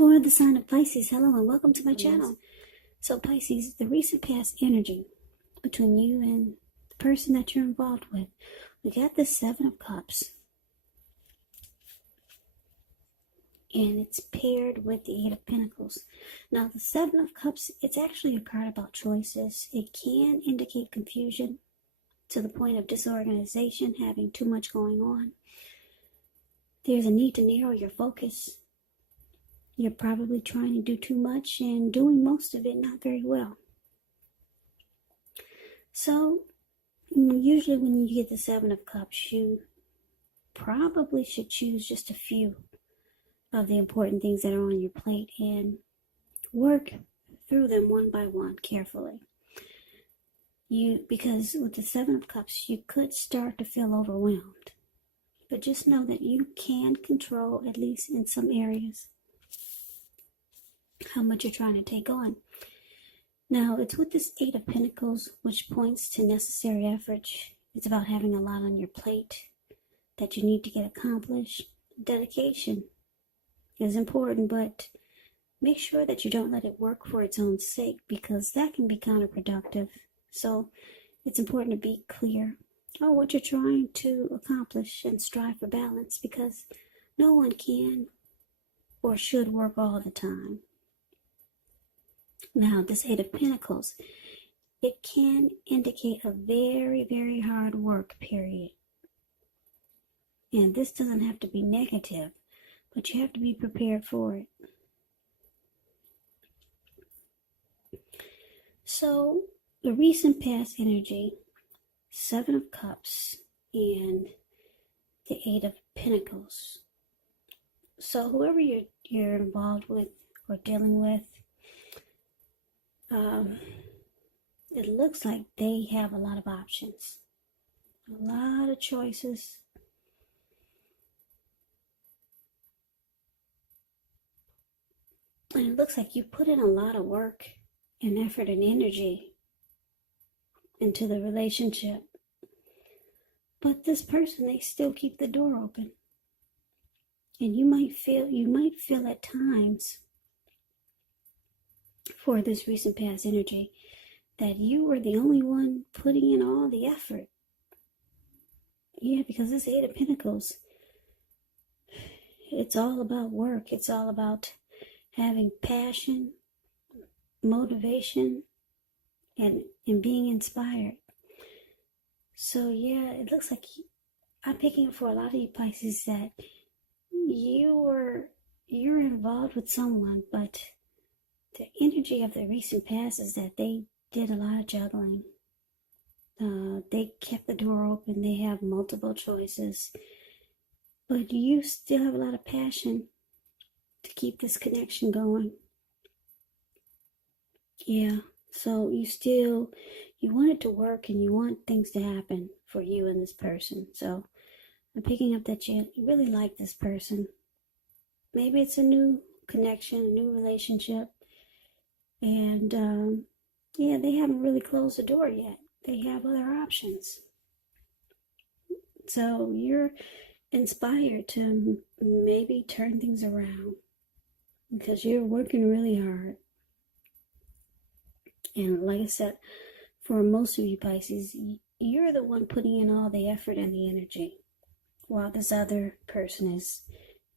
For the sign of Pisces, hello and welcome to my channel. So Pisces, the recent past energy between you and the person that you're involved with. We got the Seven of Cups. And it's paired with the Eight of Pentacles. Now the Seven of Cups, it's actually a card about choices. It can indicate confusion to the point of disorganization, having too much going on. There's a need to narrow your focus. You're probably trying to do too much and doing most of it not very well. So, usually when you get the Seven of Cups, you probably should choose just a few of the important things that are on your plate and work through them one by one carefully. Because with the Seven of Cups, you could start to feel overwhelmed. But just know that you can control, at least in some areas, how much you're trying to take on. Now, it's with this Eight of Pentacles, which points to necessary effort. It's about having a lot on your plate that you need to get accomplished. Dedication is important, but make sure that you don't let it work for its own sake, because that can be counterproductive. So it's important to be clear on what you're trying to accomplish and strive for balance, because no one can or should work all the time. Now, this Eight of Pentacles, it can indicate a very, very hard work period. And this doesn't have to be negative, but you have to be prepared for it. So, the recent past energy, Seven of Cups, and the Eight of Pentacles. So, whoever you're involved with or dealing with, it looks like they have a lot of options, a lot of choices. And it looks like you put in a lot of work and effort and energy into the relationship. But this person, they still keep the door open. And you might feel at times, for this recent past energy, that you were the only one putting in all the effort. Yeah, because this Eight of Pentacles, it's all about work. It's all about having passion, motivation, and being inspired. So yeah, it looks like I'm picking up for a lot of you Pisces that you're involved with someone, but the energy of the recent past is that they did a lot of juggling. They kept the door open. They have multiple choices. But you still have a lot of passion to keep this connection going. Yeah, so you want it to work and you want things to happen for you and this person. So I'm picking up that you really like this person. Maybe it's a new connection, a new relationship. And yeah, they haven't really closed the door yet. They have other options. So you're inspired to maybe turn things around because you're working really hard. And like I said, for most of you Pisces, you're the one putting in all the effort and the energy, while this other person is,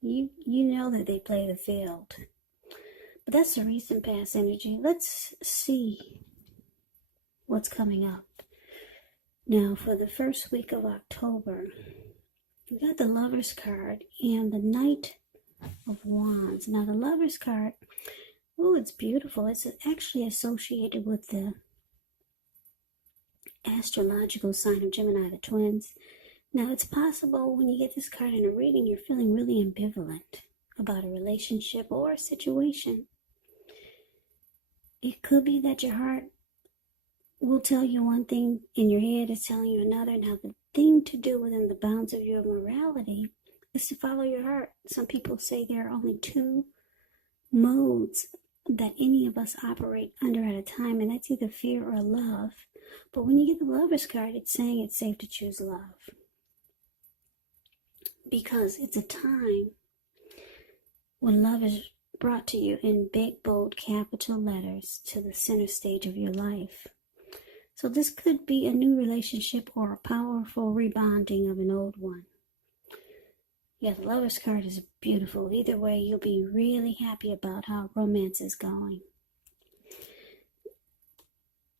you know that they play the field. But that's the recent past energy. Let's see what's coming up. Now, for the first week of October, we got the Lover's card and the Knight of Wands. Now, the Lover's card, oh, it's beautiful. It's actually associated with the astrological sign of Gemini, the twins. Now, it's possible when you get this card in a reading, you're feeling really ambivalent about a relationship or a situation. It could be that your heart will tell you one thing and your head is telling you another. Now, the thing to do within the bounds of your morality is to follow your heart. Some people say there are only two modes that any of us operate under at a time, and that's either fear or love. But when you get the Lover's card, it's saying it's safe to choose love, because it's a time when love is brought to you in big, bold, capital letters to the center stage of your life. So this could be a new relationship or a powerful rebonding of an old one. Yeah, the Lover's card is beautiful. Either way, you'll be really happy about how romance is going.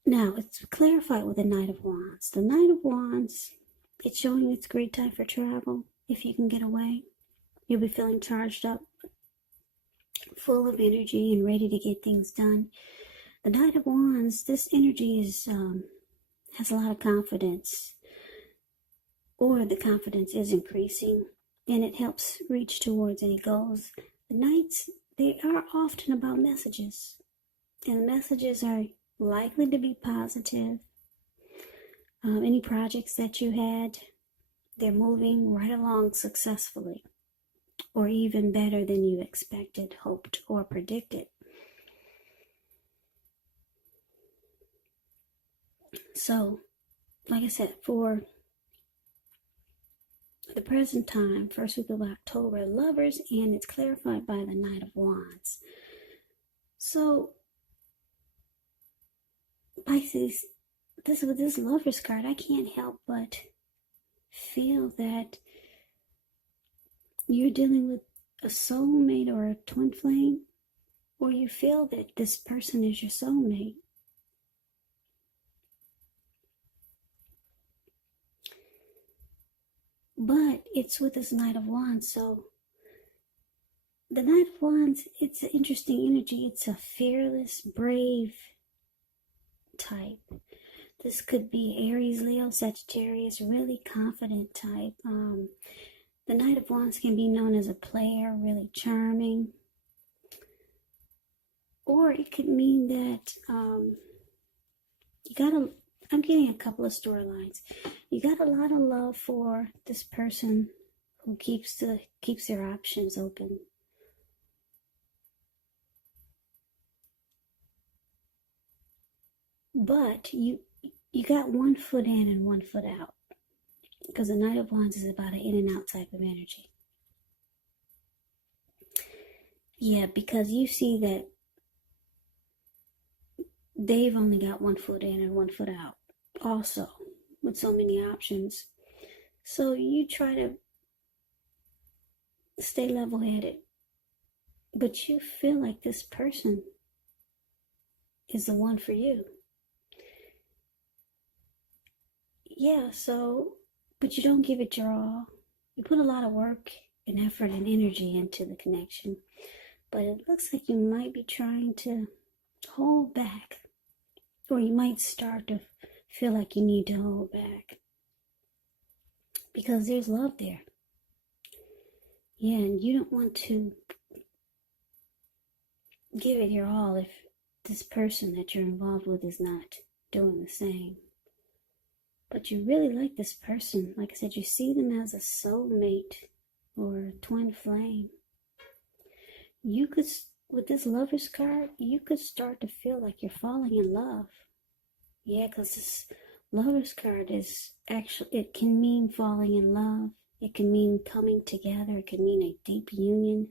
Now, it's clarified with the Knight of Wands. The Knight of Wands, it's showing it's a great time for travel. If you can get away, you'll be feeling charged up, full of energy and ready to get things done. The Knight of Wands, this energy is has a lot of confidence, or the confidence is increasing, and it helps reach towards any goals. The Knights, they are often about messages, and the messages are likely to be positive. Any projects that you had, they're moving right along successfully, or even better than you expected, hoped, or predicted. So, like I said, for the present time, first week of October, Lovers, and it's clarified by the Knight of Wands. So, Pisces, with this Lovers card, I can't help but feel that you're dealing with a soulmate or a twin flame, or you feel that this person is your soulmate. But it's with this Knight of Wands, so the Knight of Wands, it's an interesting energy. It's a fearless, brave type. This could be Aries, Leo, Sagittarius, really confident type. The Knight of Wands can be known as a player, really charming. Or it could mean that I'm getting a couple of storylines. You got a lot of love for this person who keeps their options open. But you got one foot in and one foot out, because the Knight of Wands is about an in and out type of energy. Yeah, because you see that they've only got one foot in and one foot out also, with so many options. So you try to stay level-headed, but you feel like this person is the one for you. Yeah, so, but you don't give it your all. You put a lot of work and effort and energy into the connection, but it looks like you might be trying to hold back, or you might start to feel like you need to hold back, because there's love there. Yeah, and you don't want to give it your all if this person that you're involved with is not doing the same. But you really like this person. Like I said, you see them as a soulmate or a twin flame. You could, with this Lover's card, you could start to feel like you're falling in love. Yeah, because this Lover's card is actually, it can mean falling in love. It can mean coming together. It can mean a deep union.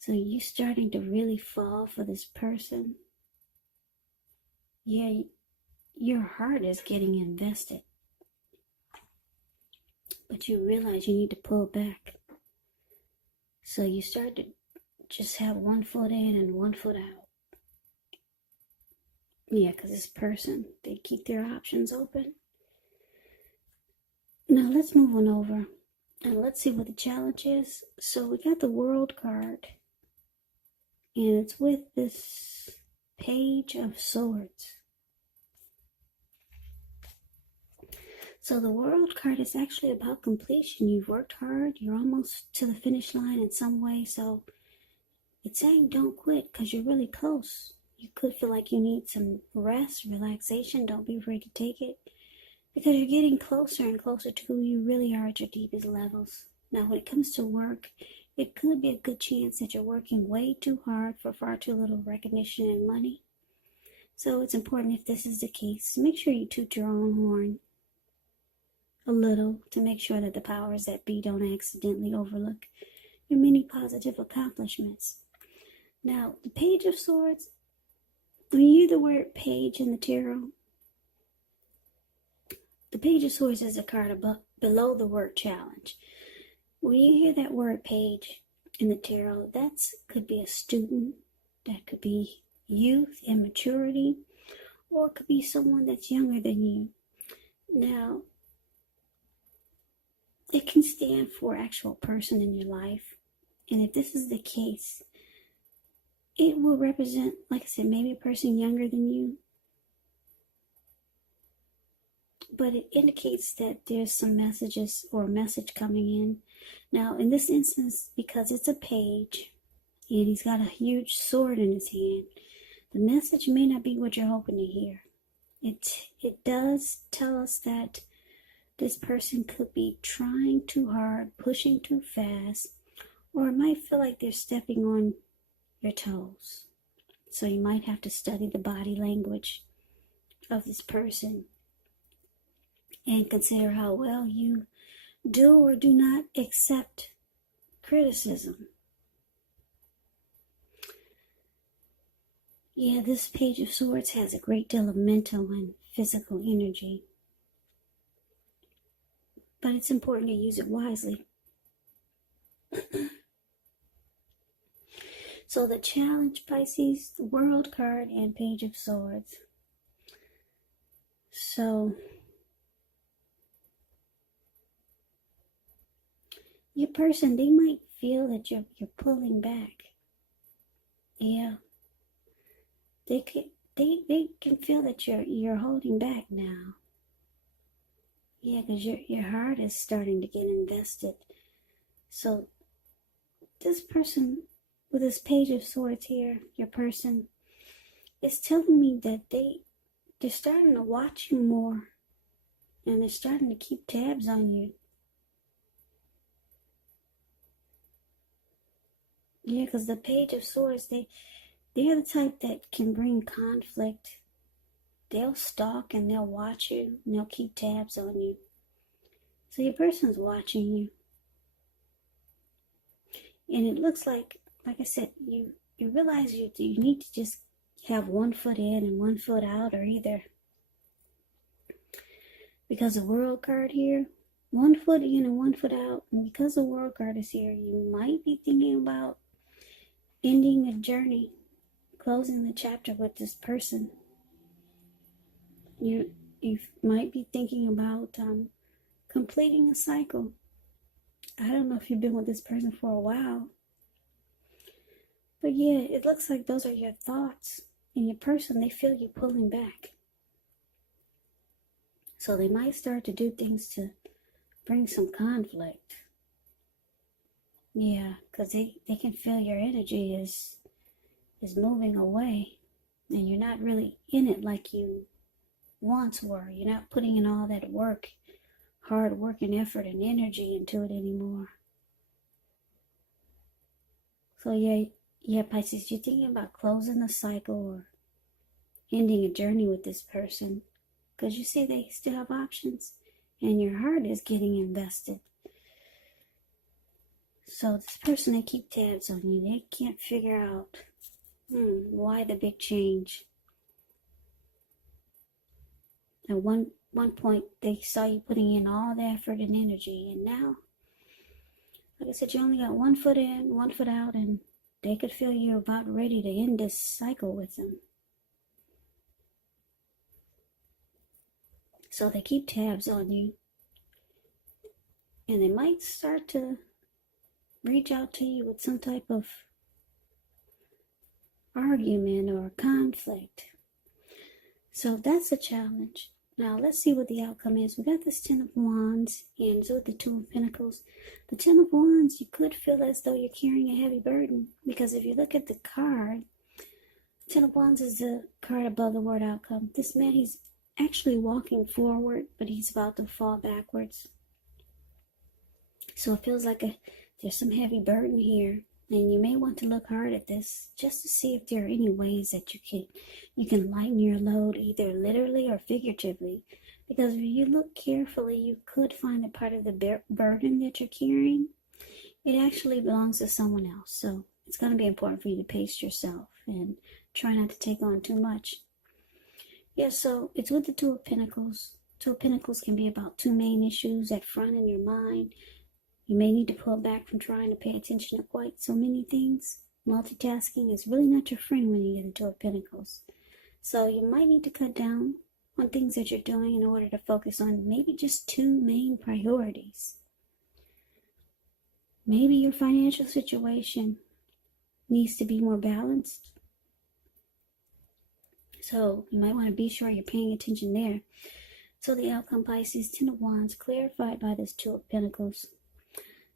So you're starting to really fall for this person. Yeah, your heart is getting invested, but you realize you need to pull back. So you start to just have one foot in and one foot out. Yeah, because this person, they keep their options open. Now let's move on over and let's see what the challenge is. So we got the World card, and it's with this Page of Swords. So the World card is actually about completion. You've worked hard. You're almost to the finish line in some way. So it's saying don't quit, because you're really close. You could feel like you need some rest, relaxation. Don't be afraid to take it, because you're getting closer and closer to who you really are at your deepest levels. Now, when it comes to work, it could be a good chance that you're working way too hard for far too little recognition and money. So it's important, if this is the case, make sure you toot your own horn a little to make sure that the powers that be don't accidentally overlook and many positive accomplishments. Now, the Page of Swords, when you hear the word page in the tarot, the Page of Swords is a card above, below the word challenge. When you hear that word page in the tarot, that could be a student, that could be youth, immaturity, or it could be someone that's younger than you. Now, it can stand for actual person in your life. And if this is the case, it will represent, like I said, maybe a person younger than you. But it indicates that there's some messages or a message coming in. Now, in this instance, because it's a page and he's got a huge sword in his hand, the message may not be what you're hoping to hear. It does tell us that this person could be trying too hard, pushing too fast, or it might feel like they're stepping on your toes. So you might have to study the body language of this person and consider how well you do or do not accept criticism. Yeah, this Page of Swords has a great deal of mental and physical energy, but it's important to use it wisely. So the challenge, Pisces, the World card, and Page of Swords. So your person, they might feel that you're pulling back. Yeah. They can feel that you're holding back now. Yeah, because your heart is starting to get invested. So this person with this Page of Swords here, your person, is telling me that they're starting to watch you more, and they're starting to keep tabs on you. Yeah, because the Page of Swords, they're the type that can bring conflict. They'll stalk and they'll watch you and they'll keep tabs on you. So your person's watching you. And it looks like I said, you realize you need to just have 1 foot in and 1 foot out, or either, because the World card here, 1 foot in and 1 foot out, and because the World card is here, you might be thinking about ending a journey, closing the chapter with this person. You might be thinking about completing a cycle. I don't know if you've been with this person for a while, but yeah, it looks like those are your thoughts. And your person, they feel you pulling back. So they might start to do things to bring some conflict. Yeah, because they can feel your energy is moving away, and you're not really in it like you once were. You're not putting in all that work, hard work and effort and energy into it anymore. So yeah, Pisces, you're thinking about closing a cycle or ending a journey with this person, because you see they still have options, and your heart is getting invested. So this person, they keep tabs on you. They can't figure out why the big change. At one point, they saw you putting in all the effort and energy, and now, like I said, you only got 1 foot in, 1 foot out, and they could feel you're about ready to end this cycle with them. So they keep tabs on you, and they might start to reach out to you with some type of argument or conflict. So that's a challenge. Now let's see what the outcome is. We got this 10 of Wands and so the 2 of Pentacles. The 10 of Wands, you could feel as though you're carrying a heavy burden, because if you look at the card, 10 of Wands is the card above the word outcome. This man, he's actually walking forward, but he's about to fall backwards. So it feels like there's some heavy burden here, and you may want to look hard at this just to see if there are any ways that you can lighten your load, either literally or figuratively. Because if you look carefully, you could find a part of the burden that you're carrying it actually belongs to someone else. So it's going to be important for you to pace yourself and try not to take on too much. Yeah, so it's with the Two of Pentacles. Two of Pentacles can be about two main issues at front in your mind. You may need to pull back from trying to pay attention to quite so many things. Multitasking is really not your friend when you get into Two of Pentacles. So you might need to cut down on things that you're doing in order to focus on maybe just two main priorities. Maybe your financial situation needs to be more balanced. So you might want to be sure you're paying attention there. So the outcome, Pisces, 10 of Wands, clarified by this Two of Pentacles.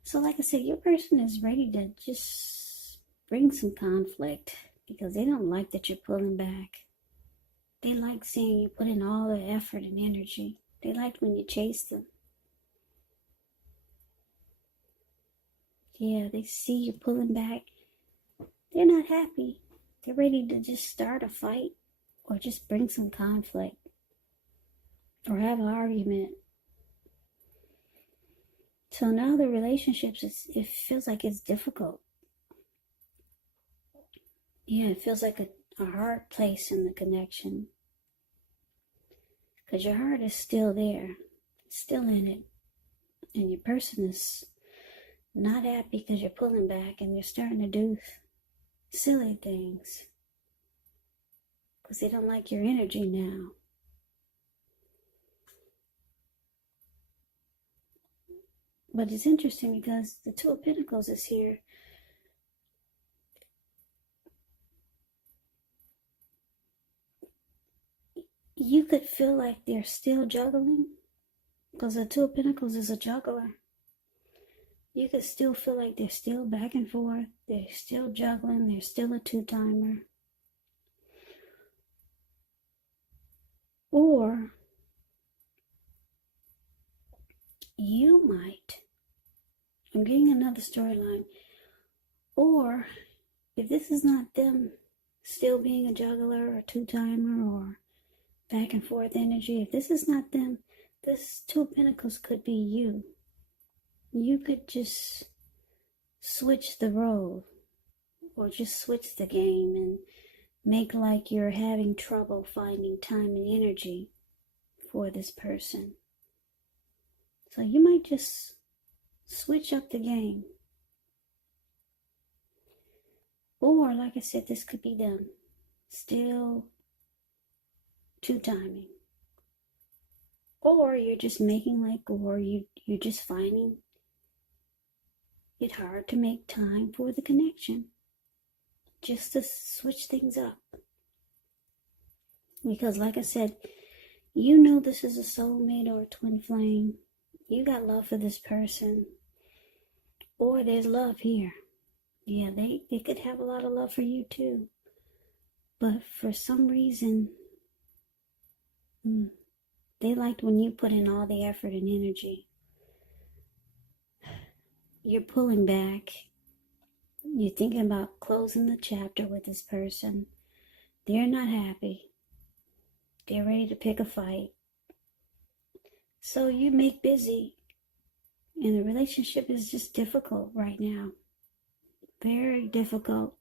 So like I said, your person is ready to just bring some conflict because they don't like that you're pulling back. They like seeing you put in all the effort and energy. They like when you chase them. Yeah, they see you pulling back. They're not happy. They're ready to just start a fight or just bring some conflict or have an argument. So now the relationships, it feels like it's difficult. Yeah, it feels like a hard place in the connection. Because your heart is still there. It's still in it. And your person is not happy because you're pulling back and you're starting to do silly things. Because they don't like your energy now. But it's interesting because the Two of Pentacles is here. You could feel like they're still juggling. Because the Two of Pentacles is a juggler. You could still feel like they're still back and forth. They're still juggling. They're still a two-timer. Or you might, I'm getting another storyline, or if this is not them still being a juggler or two-timer or back and forth energy, if this is not them, this Two of Pentacles could be you. You could just switch the role or just switch the game and make like you're having trouble finding time and energy for this person. So you might just switch up the game. Or, like I said, this could be them still two-timing. Or you're just making like, or you're just finding it hard to make time for the connection. Just to switch things up. Because like I said, you know this is a soulmate or a twin flame. You got love for this person. Or there's love here. Yeah, they could have a lot of love for you too. But for some reason, they liked when you put in all the effort and energy. You're pulling back. You're thinking about closing the chapter with this person. They're not happy. They're ready to pick a fight. So you make busy. And the relationship is just difficult right now. Very difficult.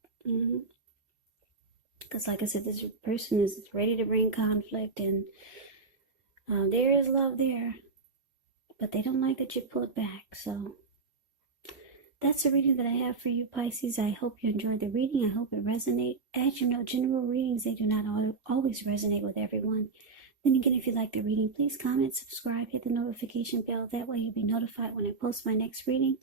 Because like I said, this person is ready to bring conflict. And there is love there. But they don't like that you pulled back. So that's the reading that I have for you, Pisces. I hope you enjoyed the reading. I hope it resonates. As you know, general readings, they do not always resonate with everyone. Then again, if you like the reading, please comment, subscribe, hit the notification bell. That way you'll be notified when I post my next reading.